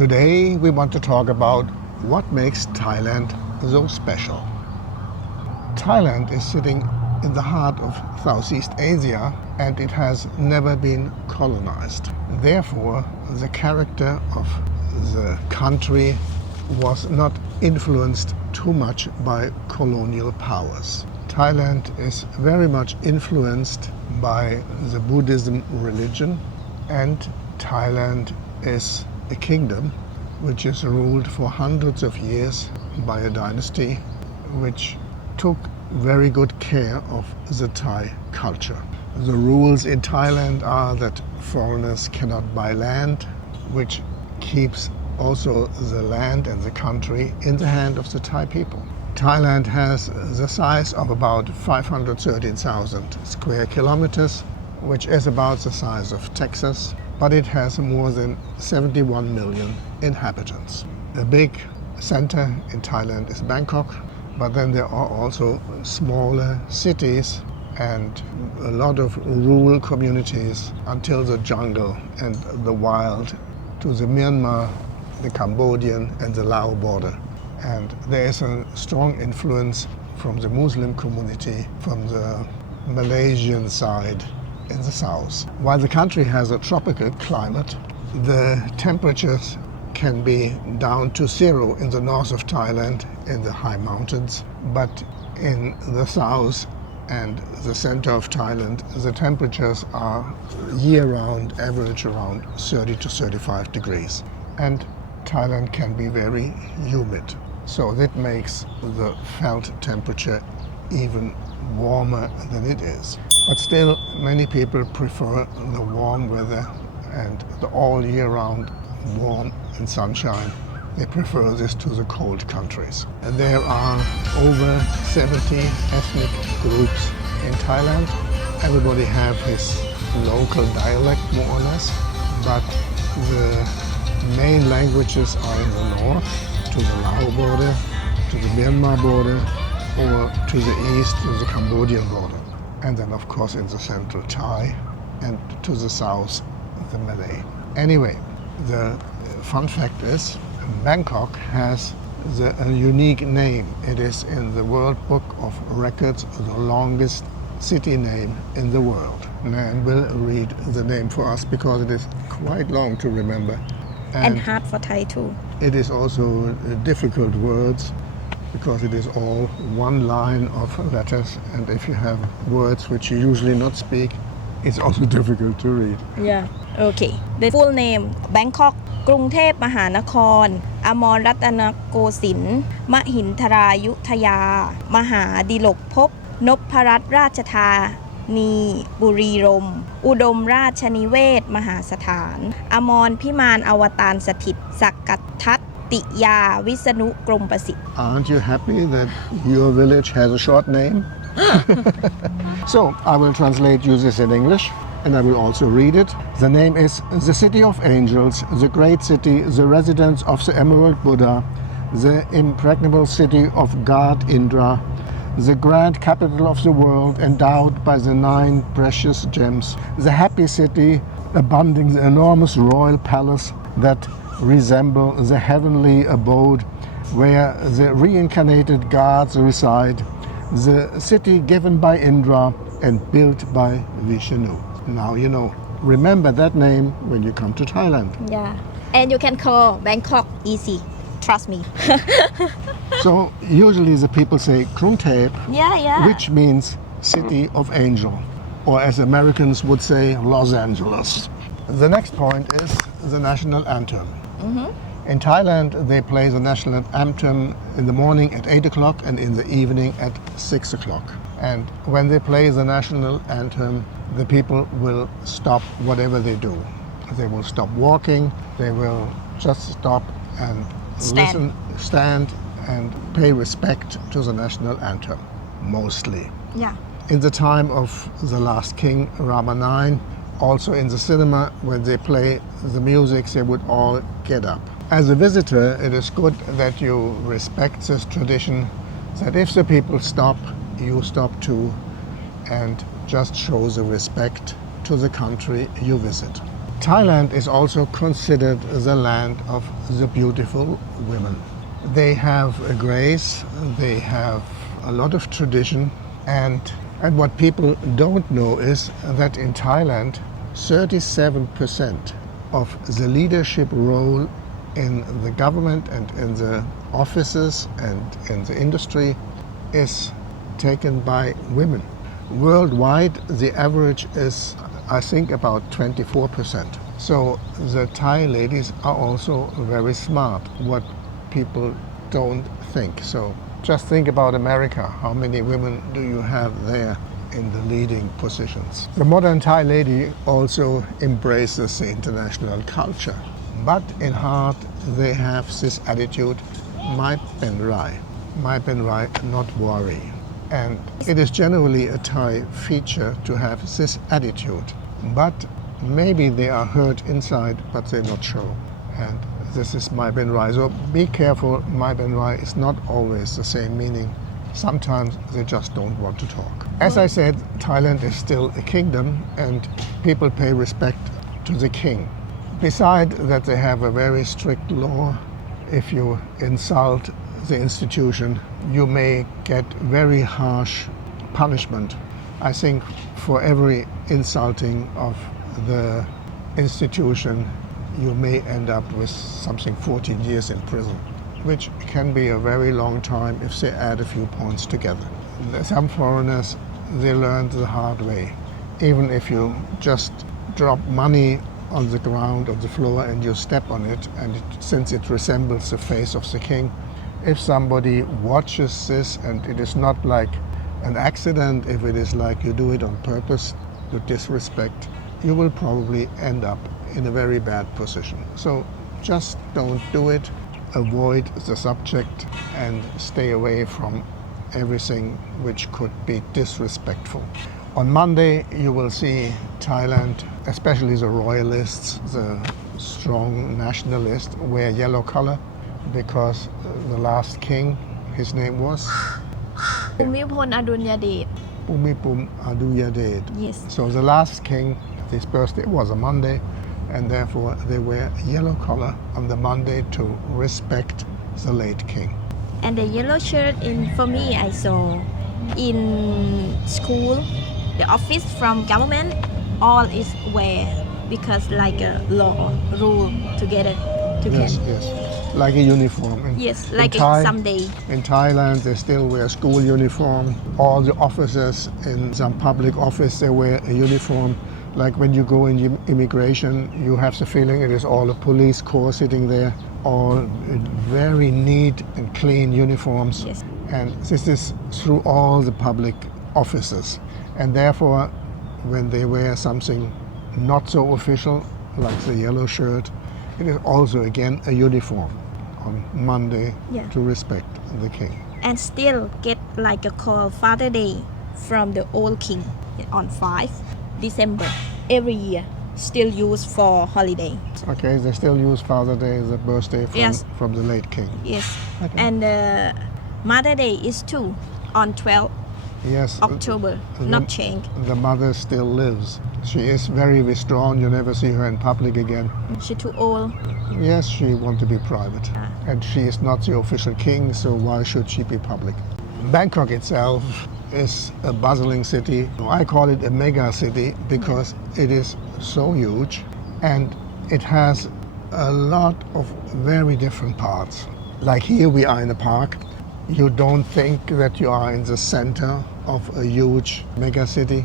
Today we want to talk about what makes Thailand so special. Thailand is sitting in the heart of Southeast Asia and it has never been colonized. Therefore, the character of the country was not influenced too much by colonial powers. Thailand is very much influenced by the Buddhism religion, and Thailand is a kingdom which is ruled for hundreds of years by a dynasty which took very good care of the Thai culture. The rules in Thailand are that foreigners cannot buy land, which keeps also the land and the country in the hand of the Thai people. Thailand has the size of about 513,000 square kilometers, which is about the size of Texas, but it has more than 71 million inhabitants. A big center in Thailand is Bangkok, but then there are also smaller cities and a lot of rural communities until the jungle and the wild to the Myanmar, the Cambodian and the Lao border. And there is a strong influence from the Muslim community, from the Malaysian side in the south. While the country has a tropical climate, the temperatures can be down to zero in the north of Thailand in the high mountains, but in the south and the center of Thailand, the temperatures are year-round, average around 30 to 35 degrees. And Thailand can be very humid. So that makes the felt temperature even warmer than it is. But still, many people prefer the warm weather and the all year round warm and sunshine. They prefer this to the cold countries. And there are over 70 ethnic groups in Thailand. Everybody have his local dialect more or less, but the main languages are in the north, to the Lao border, to the Myanmar border, or to the east, to the Cambodian border. And then of course in the central Thai, and to the south, the Malay. Anyway, the fun fact is, Bangkok has a unique name. It is in the World Book of Records the longest city name in the world. Nann will read the name for us because it is quite long to remember. And hard for Thai too. It is also difficult words because it is all one line of letters, and if you have words which you usually not speak, it's also difficult to read. Yeah. Okay. The full name Bangkok กรุงเทพมหานครอมรรัตนโกสินทร์มหินทรายุทยามหาดิลกภพนพรัตนราชธานีบุรีรมย์อุดมราชนิเวศมหาสถานอมรพิมานอวตารสถิตสักกัตทัตติยาวิษณุกรมประสิทธิ์ Aren't you happy that your village has a short name? So I will translate you this in English and I will also read it. The name is the City of Angels, the Great City, the residence of the Emerald Buddha, the impregnable city of God Indra, the grand capital of the world endowed by the 9 precious gems, the happy city abounding the enormous royal palace that resemble the heavenly abode where the reincarnated gods reside, the city given by Indra and built by Vishnu. Now you know. Remember that name when you come to Thailand. Yeah. And you can call Bangkok easy. Trust me. So usually the people say Krung Thep, Yeah. which means City of Angel, or as Americans would say, Los Angeles. The next point is the national anthem. In Thailand, they play the national anthem in the morning at 8 o'clock and in the evening at 6 o'clock. And when they play the national anthem, the people will stop whatever they do. They will stop walking, they will just stop and stand and pay respect to the national anthem, mostly. Yeah. In the time of the last king, Rama IX, also in the cinema, when they play the music, they would all get up. As a visitor, it is good that you respect this tradition, that if the people stop, you stop too, and just show the respect to the country you visit. Thailand is also considered the land of the beautiful women. They have a grace, they have a lot of tradition, and what people don't know is that in Thailand, 37% of the leadership role in the government and in the offices and in the industry is taken by women. Worldwide, the average is, I think, about 24%. So the Thai ladies are also very smart, what people don't think. So just think about America. How many women do you have there in the leading positions? The modern Thai lady also embraces the international culture. But in heart, they have this attitude, "Mai pen rai." Mai pen rai, not worry. And it is generally a Thai feature to have this attitude. But maybe they are hurt inside, but they not show. And this is Mai pen rai. So be careful, Mai pen rai is not always the same meaning. Sometimes they just don't want to talk. As I said, Thailand is still a kingdom and people pay respect to the king. Besides that, they have a very strict law. If you insult the institution, you may get very harsh punishment. I think for every insulting of the institution, you may end up with something 14 years in prison, which can be a very long time if they add a few points together. Some foreigners, they learned the hard way. Even if you just drop money on the ground, on the floor, and you step on it, and since it resembles the face of the king, if somebody watches this and it is not like an accident, if it is like you do it on purpose to disrespect, you will probably end up in a very bad position. So just don't do it. Avoid the subject and stay away from everything which could be disrespectful. On Monday, you will see Thailand, especially the royalists, the strong nationalists, wear yellow color because the last king, his name was Bhumibol Adulyadej. Bhumibol Adulyadej. Yes. So the last king, his birthday was a Monday, and therefore they wear yellow color on the Monday to respect the late king. And the yellow shirt for me, I saw in school, the office from government, all is wear because like a law, rule together. Yes. Like a uniform. Yes, like someday. In Thailand, they still wear school uniform. All the officers in some public office, they wear a uniform. Like when you go in immigration, you have the feeling it is all a police corps sitting there, all in very neat and clean uniforms. Yes. And this is through all the public offices. And therefore, when they wear something not so official, like the yellow shirt, it is also again a uniform on Monday to respect the king. And still get like a call Father Day from the old king on 5 December every year. Still used for holiday. Okay, they still use Father Day as a birthday from the late king. Yes. Okay. And Mother Day is too on 12 October, not changed. The mother still lives. She is very withdrawn. You never see her in public again. She's too old. Yes, she wants to be private. And she is not the official king, so why should she be public? Bangkok itself is a bustling city. I call it a mega city because it is so huge and it has a lot of very different parts. Like here we are in a park. You don't think that you are in the center of a huge mega city.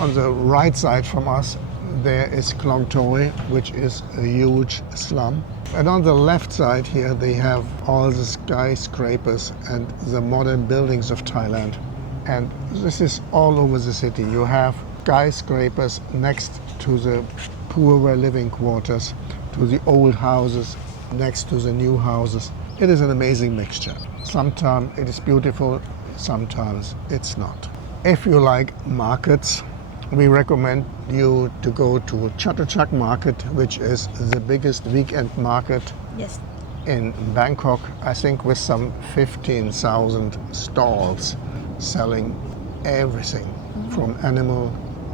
On the right side from us, there is Klong Toi, which is a huge slum. And on the left side here, they have all the skyscrapers and the modern buildings of Thailand. And this is all over the city. You have skyscrapers next to the poorer living quarters, to the old houses, next to the new houses. It is an amazing mixture. Sometimes it is beautiful, sometimes it's not. If you like markets, we recommend you to go to Chatuchak Market, which is the biggest weekend market in Bangkok, I think with some 15,000 stalls selling everything from animal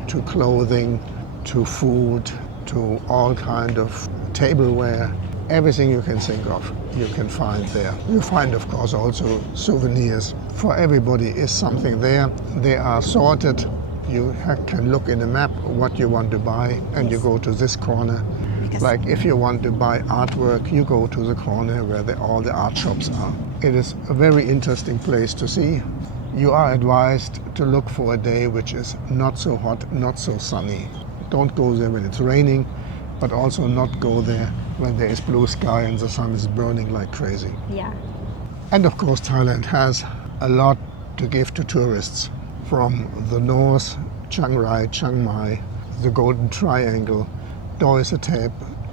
to clothing to food to all kind of tableware. Everything you can think of, you can find there. You find, of course, also souvenirs. For everybody is something there. They are sorted. You can look in a map what you want to buy, and you go to this corner. Like if you want to buy artwork, you go to the corner where all the art shops are. It is a very interesting place to see. You are advised to look for a day which is not so hot, not so sunny. Don't go there when it's raining, but also not go there when there is blue sky and the sun is burning like crazy. Yeah. And of course, Thailand has a lot to give to tourists. From the north, Chiang Rai, Chiang Mai, the Golden Triangle, Doi Satep,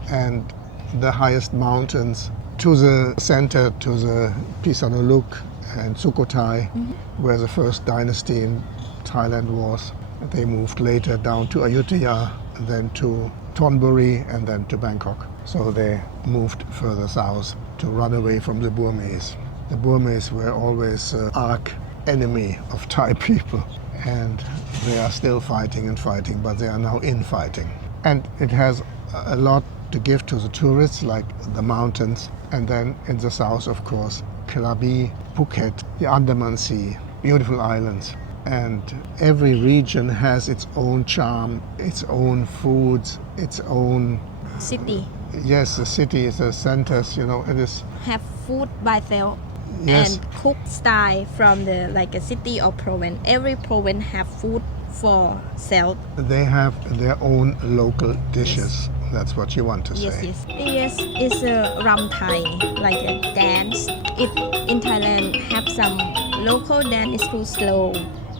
and the highest mountains, to the center, to the Pisanoluk and Sukhothai, where the first dynasty in Thailand was. They moved later down to Ayutthaya, then to Thonburi, and then to Bangkok. So they moved further south to run away from the Burmese. The Burmese were always arch enemy of Thai people, and they are still fighting and fighting, but they are now infighting. And it has a lot to give to the tourists, like the mountains, and then in the south, of course, Krabi, Phuket, the Andaman Sea, beautiful islands. And every region has its own charm, its own foods, its own... City. Yes, the city is the centers, it is... Have food by themselves. Yes. And cook style from the like a city or province. Every province have food for sale. They have their own local dishes. That's what you want to say. Yes, it's a ram Thai, like a dance. It in Thailand have some local dance is too slow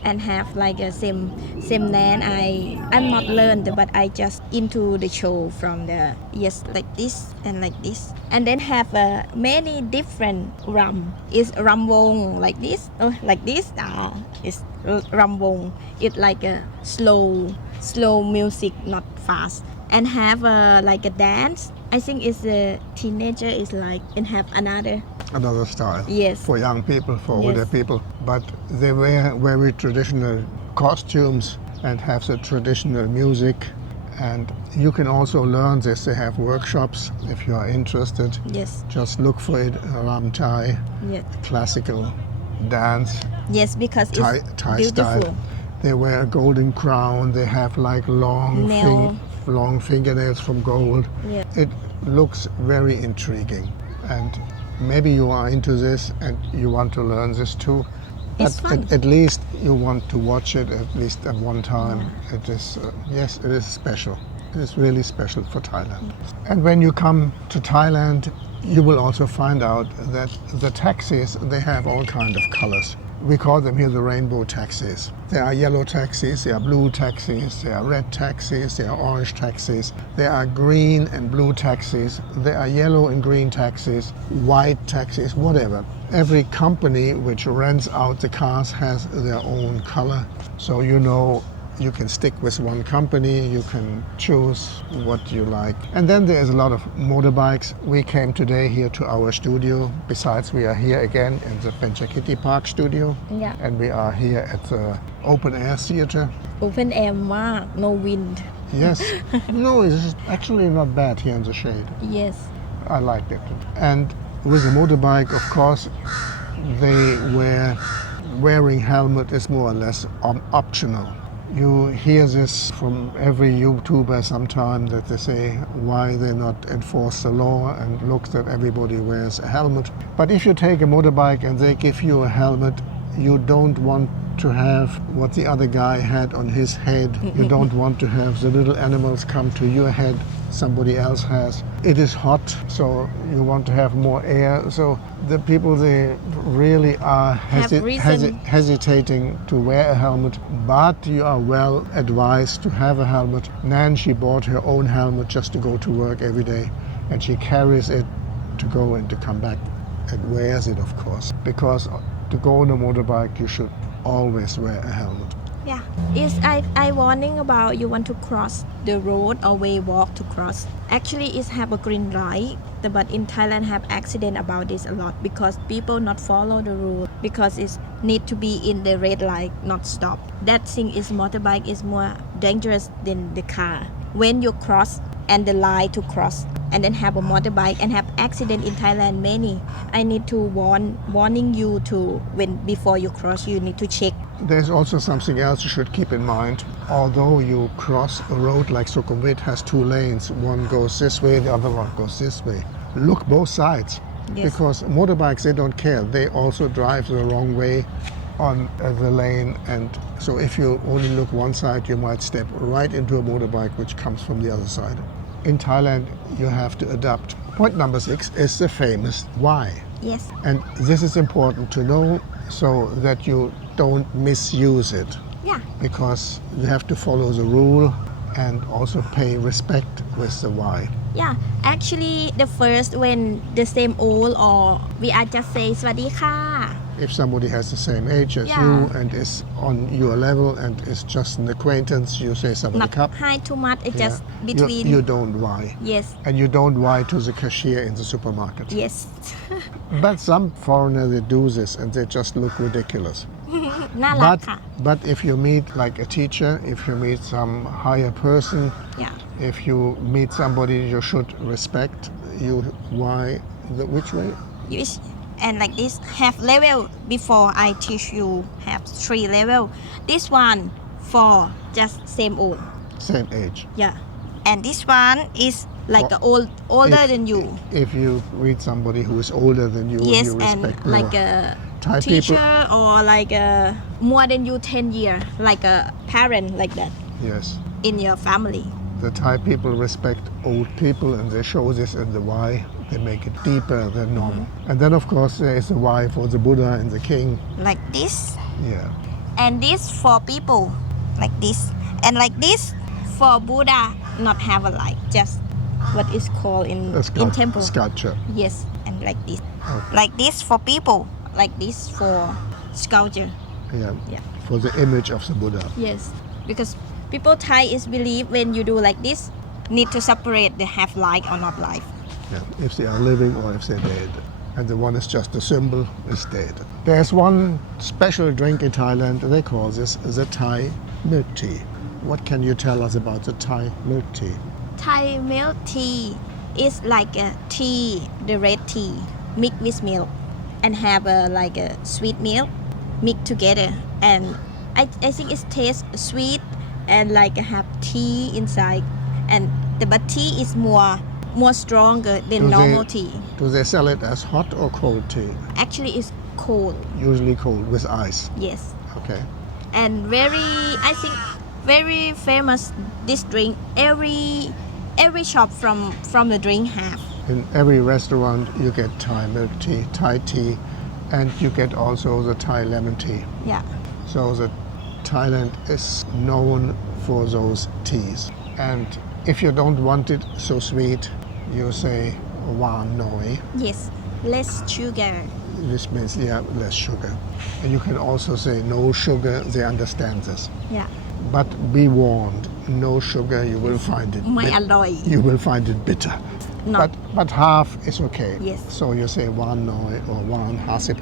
and have like a same Nann. I'm not learned, but I just into the show from the like this and like this, and then have many different ram. Is ramwong like this or like this? It's ramwong. It's like a slow music, not fast, and have like a dance. I think it's a teenager is like and have another style. Yes. For young people, for older people. But they wear very traditional costumes and have the traditional music. And you can also learn this. They have workshops if you are interested. Yes. Just look for it, Ram Thai, classical dance. Yes, because Thai beautiful. style. They wear a golden crown. They have like long fingernails from gold. Yeah. It looks very intriguing, and maybe you are into this and you want to learn this too. It's fun. At least you want to watch it at least at one time. Yeah. It is yes, it is special. It is really special for Thailand. And when you come to Thailand, you will also find out that the taxis, they have all kind of colors. We call them here the rainbow taxis. There are yellow taxis, there are blue taxis, there are red taxis, there are orange taxis, there are green and blue taxis, there are yellow and green taxis, white taxis, whatever. Every company which rents out the cars has their own color. So you can stick with one company, you can choose what you like. And then there's a lot of motorbikes. We came today here to our studio. Besides, we are here again in the Penchakiti Park studio. Yeah. And we are here at the open air theater. Open air mark, no wind. Yes. No, it's actually not bad here in the shade. Yes. I liked it. And with a motorbike, of course, wearing helmet is more or less optional. You hear this from every YouTuber sometime that they say why they not enforce the law and look that everybody wears a helmet. But if you take a motorbike and they give you a helmet, you don't want to have what the other guy had on his head. You don't want to have the little animals come to your head somebody else has. It is hot, so you want to have more air. So the people, they really are hesitating to wear a helmet, but you are well advised to have a helmet. Nann, she bought her own helmet just to go to work every day, and she carries it to go and to come back and wears it, of course, because to go on a motorbike you should always wear a helmet. Yeah. Is I warning about you want to cross the road or walk to cross. Actually, it have a green light, but in Thailand have accident about this a lot because people not follow the rule because it need to be in the red light, not stop. That thing is motorbike is more dangerous than the car. when you cross and the line to cross and then have a motorbike and have accident in Thailand many. I need to warning you to when before you cross you need to check. There's also something else you should keep in mind. Although you cross a road like Sukhumvit has two lanes, one goes this way, the other one goes this way. Look both sides. Yes. Because motorbikes, they don't care. They also drive the wrong way on the lane, and so if you only look one side, you might step right into a motorbike which comes from the other side. In Thailand, you have to adapt. Point number 6 is the famous why. Yes. And this is important to know so that you don't misuse it, Yeah. because you have to follow the rule and also pay respect with the why. Yeah, actually the first when the same old or we are just say สวัสดีค่ะ If somebody has the same age as Yeah. you and is on your level and is just an acquaintance, you say not Sawadee high too much, it's just Yeah. between. You don't why. Yes, And you don't why to the cashier in the supermarket. yes. But some foreigners, they do this and they just look ridiculous. น่ารัก But, ค่ะ but if you meet like a teacher, if you meet some higher person, Yeah. if you meet somebody you should respect, you why which way? Yes. And like this have level before I teach you have 3 level. This one for just same old. Same age. Yeah. And this one is like For- a older If- than you. If you meet somebody who is older than you, Yes, you and respect more. like a Thai people, teacher or like a more than you 10 year, like a parent like that yes. in your family. The Thai people respect old people and they show this in the why. They make it deeper than normal. And then of course there is a why for the Buddha and the king. Like this. Yeah. And this for people like this. And like this for Buddha not have a light, just what is called in temple. Sculpture. Yes, and like this. Okay. Like this for people, like this for sculpture. Yeah. Yeah. For the image of the Buddha. Yes, because people Thai is believe when you do like this, need to separate they have life or not life. Yeah. If they are living or if they're dead. And the one is just a symbol, is dead. There's one special drink in Thailand, they call this the Thai milk tea. What can you tell us about the Thai milk tea? Thai milk tea is like a tea, the red tea, mixed with milk and have a like a sweet milk mixed together. And I think it tastes sweet and like have tea inside. And the but tea is more stronger than normal tea. Do they sell it as hot or cold tea? Actually, it's cold. Usually cold with ice. Yes. Okay. And I think very famous this drink. Every shop from the drink have. In every restaurant you get Thai milk tea, Thai tea, and you get also the Thai lemon tea. Yeah. So the Thailand is known for those teas. And if you don't want it so sweet, you say wan noi. Yes. Less sugar. This means less sugar. And you can also say no sugar. They understand this. Yeah. But be warned, no sugar. You will find it. ไม่อร่อย You will find it bitter. Not. But half is okay. Yes. So you say one noi or one hasip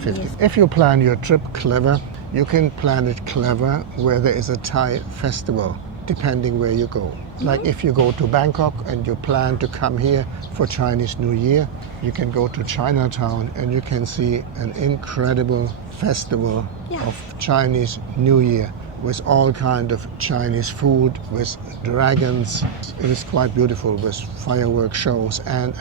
50. Yes. If you plan your trip clever, you can plan it clever where there is a Thai festival, depending where you go. Like if you go to Bangkok and you plan to come here for Chinese New Year, you can go to Chinatown and you can see an incredible festival Yeah. of Chinese New Year with all kind of Chinese food, with dragons. It is quite beautiful with fireworks shows and.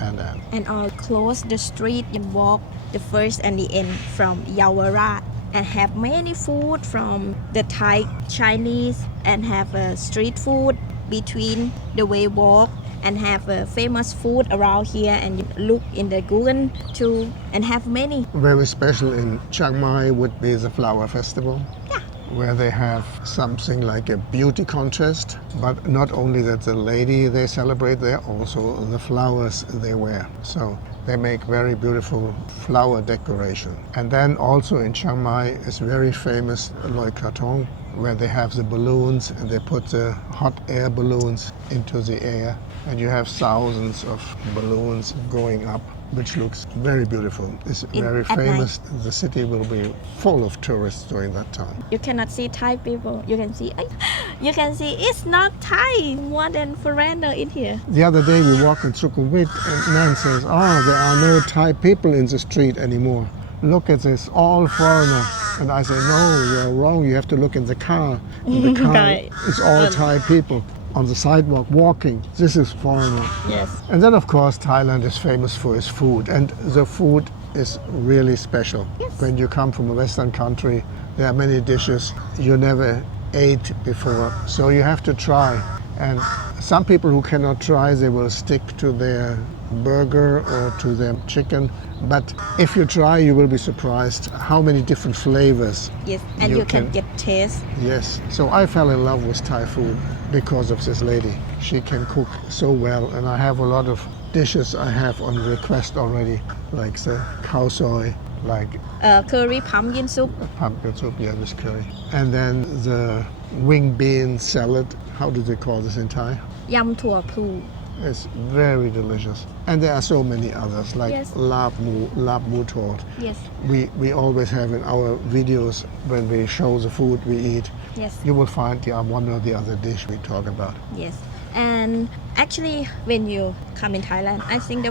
And all close the street and walk the first and the end from Yaowarat and have many food from the Thai Chinese and have street food between the way walk and have famous food around here and you look in the Google too and have many. Very special in Chiang Rai would be the flower festival. Yeah. Where they have something like a beauty contest, but not only that the lady they celebrate there, also the flowers they wear. So they make very beautiful flower decoration. And then also in Chiang Mai is very famous Loi Krathong, where they have the balloons and they put the hot air balloons into the air and you have thousands of balloons going up which looks very beautiful. It's very at famous. The city will be full of tourists during that time. You cannot see Thai people. You can see it's not Thai, more than foreigner in here. The other day we walked in Sukhumvit and Nann says, there are no Thai people in the street anymore. Look at this, all foreigner. And I say, no, you're wrong. You have to look in the car. In the car, Right. it's all Thai people on the sidewalk walking. This is foreigner. Yes. And then, of course, Thailand is famous for its food. And the food is really special. Yes. When you come from a Western country, there are many dishes you never ate before. So you have to try. And some people who cannot try, they will stick to their burger or to their chicken. But if you try, you will be surprised how many different flavors. Yes, and you can get taste. Yes. So I fell in love with Thai food because of this lady. She can cook so well, and I have a lot of dishes I have on request already, like the khao soy, like Curry pumpkin soup. pumpkin soup, yeah, with curry. And then the wing bean salad. How do they call this in Thai? Yam tua plu. It's very delicious. And there are so many others, like Yes. lap mu tort. Yes, We always have in our videos, when we show the food we eat, yes, you will find one or the other dish we talk about. yes. And actually, when you come in Thailand, I think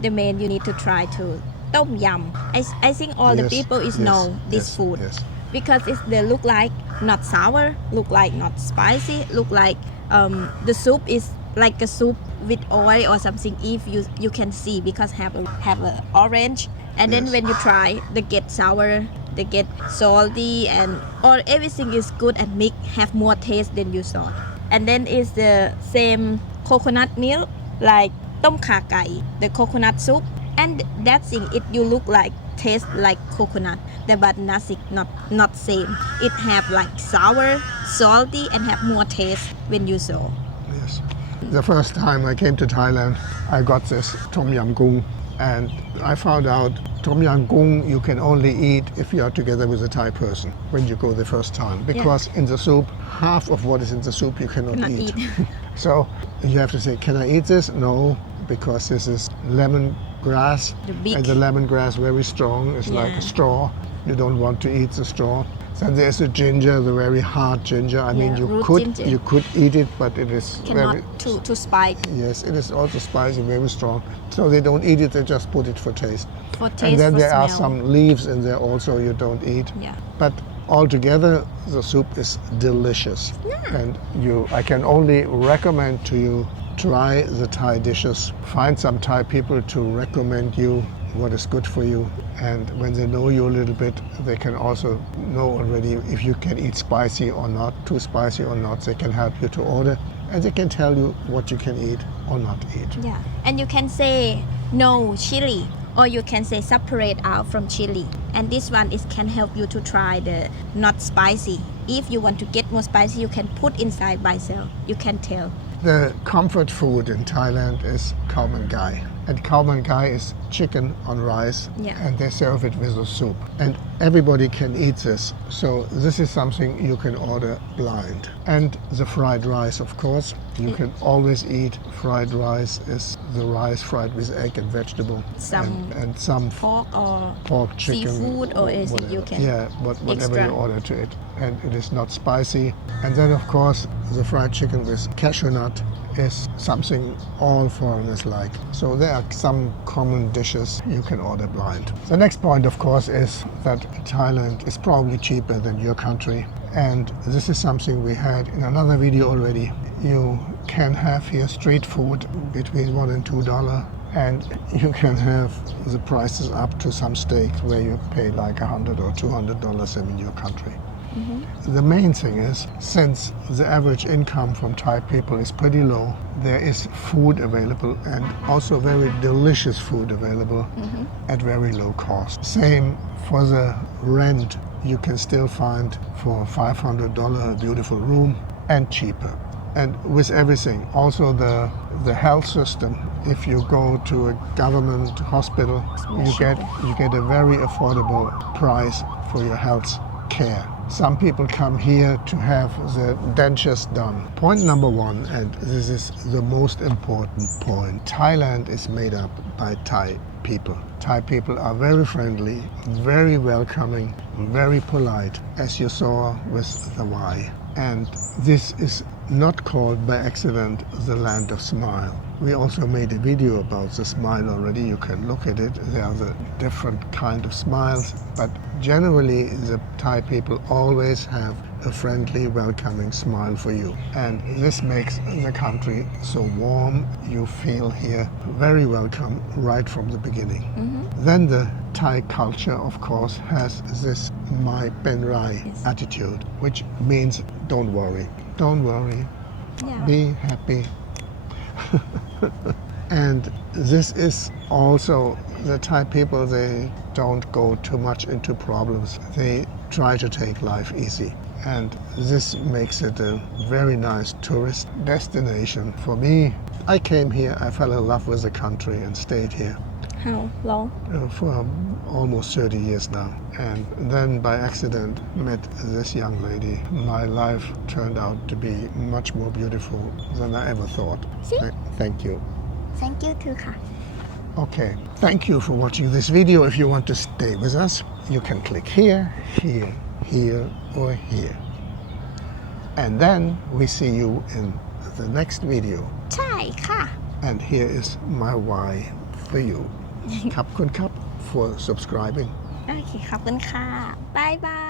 the main you need to try to tom yum. I think all the Yes, people know this yes, food. Yes. Because they look like not sour, look like not spicy, look like the soup is like a soup with oil or something. If you can see, because have a orange, and then Yes. when you try, they get sour, they get salty, and or everything is good and have more taste than you thought. And then is the same coconut milk, like tom kha kai, the coconut soup, and that thing you look like taste like coconut, but nothing, not same. It have like sour, salty, and have more taste when you saw. Yes. The first time I came to Thailand, I got this tom yam goong, and I found out tom yam goong you can only eat if you are together with a Thai person when you go the first time, because in the soup, half of what is in the soup you cannot eat. So you have to say, can I eat this? No, because this is lemongrass, and the lemongrass very strong. It's like a straw. You don't want to eat the straw. Then there's the ginger, the very hard ginger. I mean, root ginger. you could eat it, but it is Cannot very too spicy. yes, it is also spicy, very strong. So they don't eat it; they just put it for taste. For taste, And then for there are smell. some leaves in there also you don't eat. Yeah. But altogether, the soup is delicious. And I can only recommend to you, try the Thai dishes. Find some Thai people to recommend you what is good for you. And when they know you a little bit, they can also know already if you can eat spicy or not, too spicy or not. They can help you to order, and they can tell you what you can eat or not eat. Yeah, and you can say no chili, or you can say separate out from chili. And this one can help you to try the not spicy. If you want to get more spicy, you can put inside by itself. You can tell. The comfort food in Thailand is khao man gai. And khao man gai is chicken on rice, and they serve it with a soup. And everybody can eat this. So this is something you can order blind. And the fried rice, of course. You can always eat fried rice. Is the rice fried with egg and vegetable. And some pork, chicken. Seafood or anything whatever. you can. Yeah, whatever extra. you order to it. And it is not spicy. And then, of course, the fried chicken with cashew nut is something all foreigners like. So there are some common dishes you can order blind. The next point, of course, is that Thailand is probably cheaper than your country. And this is something we had in another video already. You can have here street food between $1 and $2. And you can have the prices up to some steaks where you pay like $100 or $200 in your country. Mm-hmm. The main thing is, since the average income from Thai people is pretty low, there is food available, and also very delicious food available at very low cost. Same for the rent. You can still find for $500 a beautiful room, and cheaper. And with everything, also the health system. If you go to a government hospital, you get a very affordable price for your health care. Some people come here to have the dentures done. Point number one, and this is the most important point, Thailand is made up by Thai people. Thai people are very friendly, very welcoming, very polite, as you saw with the Y. And this is not called by accident the land of smile. We also made a video about the smile already. You can look at it. There are the different kind of smiles, but generally the Thai people always have a friendly, welcoming smile for you. And this makes the country so warm. You feel here very welcome right from the beginning. Then the Thai culture, of course, has this "my pen rai" attitude, which means don't worry. Don't worry. Yeah. Be happy. And this is also the Thai people, they don't go too much into problems. They try to take life easy. And this makes it a very nice tourist destination for me. I came here, I fell in love with the country and stayed here How long? for almost 30 years now. And then by accident met this young lady. My life turned out to be much more beautiful than I ever thought. See? Thank you. Thank you too ค่ะ Okay, thank you for watching this video. If you want to stay with us, you can click here, here, here, or here. And then we see you in the next video. ใช่ค่ะ And here is my why for you. ขอบคุณครับ for subscribing. โอเคขอบคุณค่ะ บ๊ายบาย